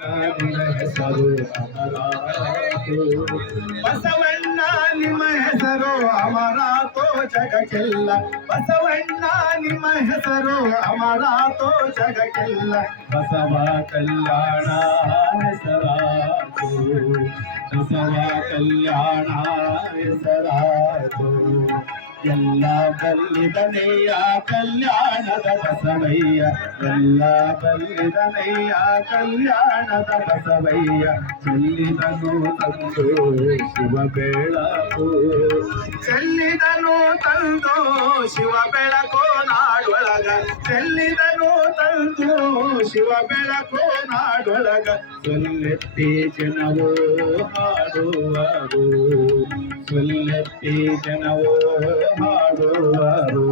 ನಿಮ್ಮ ಹೆಸರು ಅಮರಾತು ಬಸವಣ್ಣ ನಿಮ್ಮ ಹೆಸರು ಅಮರಾತೋ ಜಗಕ್ಕೆಲ್ಲ ಬಸವಣ್ಣ ನಿಮ್ಮ ಹೆಸರು ಅಮರಾತೋ ಜಗಕ್ಕೆಲ್ಲ ಬಸವ ಕಲ್ಯಾಣ ಹೆಸರಾತು ಬಸವ ಕಲ್ಯಾಣ ಹೆಸರಾತು ಎಲ್ಲ ಬಲ್ಲಿದನೆಯ ಕಲ್ಯಾಣದ ಬಸವಯ್ಯ ಎಲ್ಲ ಬಲ್ಲಿದನೆಯ ಕಲ್ಯಾಣದ ಬಸವಯ್ಯ ಚೆಲ್ಲಿದನು ತಂದು ಶಿವ ಬೆಳಕು ಚೆಲ್ಲಿದನು ತಂದು ಶಿವ ಬೆಳಕು ನಾಡೊಳಗ ಚೆಲ್ಲಿದನು ತಂದು ಶಿವ ಬೆಳಕು ನಾಡೊಳಗ ಸೊಲ್ಲೆತ್ತಿ ಜನವೋ ಹಾಡುವರು ಸೊಲ್ಲೆತ್ತಿ ಜನವೋ ಹಾಡುವರು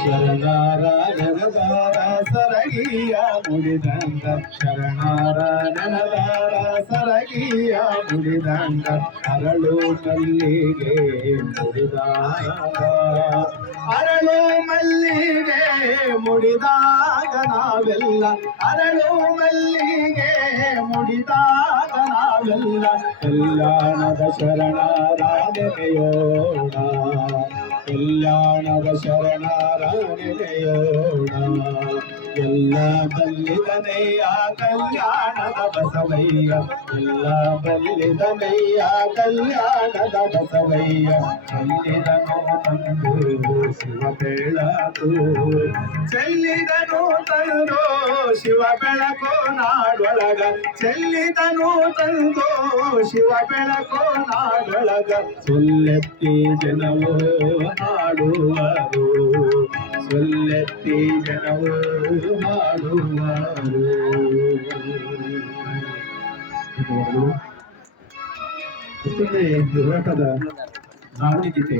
ಶರಣಾರ ನೆನದಾರ ಸರಗಿಯ ಮುಡಿದಂಗ ಶರಣಾರ ನೆನದಾರ ಸರಗಿಯ ಮುಡಿದಂಗ ಅರಳು ಮಲ್ಲಿಗೆ ಮುಡಿದಾಗ ಅರಳು ಮಲ್ಲಿಗೆ ಮುಡಿದಾಗ ನಾವೆಲ್ಲ ಅರಳು ಮಲ್ಲಿಗೆ ಮುಡಿದಾಗ ನಾವೆಲ್ಲ ಕಲ್ಯಾಣದ ಶರಣಾರ ನೆನೆಯೋಣ ಕಲ್ಯಾಣದ ಶರಣಾರ ನೆನೆಯೋಣ ಎಲ್ಲ ಬಲ್ಲಿದನೆಯ ಕಲ್ಯಾಣದ ಬಸವಯ್ಯ ಎಲ್ಲ ಬಲ್ಲಿದನೆಯ ಕಲ್ಯಾಣದ ಬಸವಯ್ಯ ಚೆಲ್ಲಿದನು ತಂದು ಶಿವ ಬೆಳಕು ಚೆಲ್ಲಿದನು ತಂದು ಶಿವ ಬೆಳಕು ನಾಡೊಳಗ ಚೆಲ್ಲಿದನು ತಂದು ಶಿವ ಬೆಳಕು ನಾಡೊಳಗ ಸೊಲ್ಲೆತ್ತಿ ಜನವೋ ಹಾಡುವರು ಸೊಲ್ಲೆತ್ತಿ ಜನವೋ ಹಾಡುವರು ಹೋರಾಟದ ನಾಡಗೀತೆ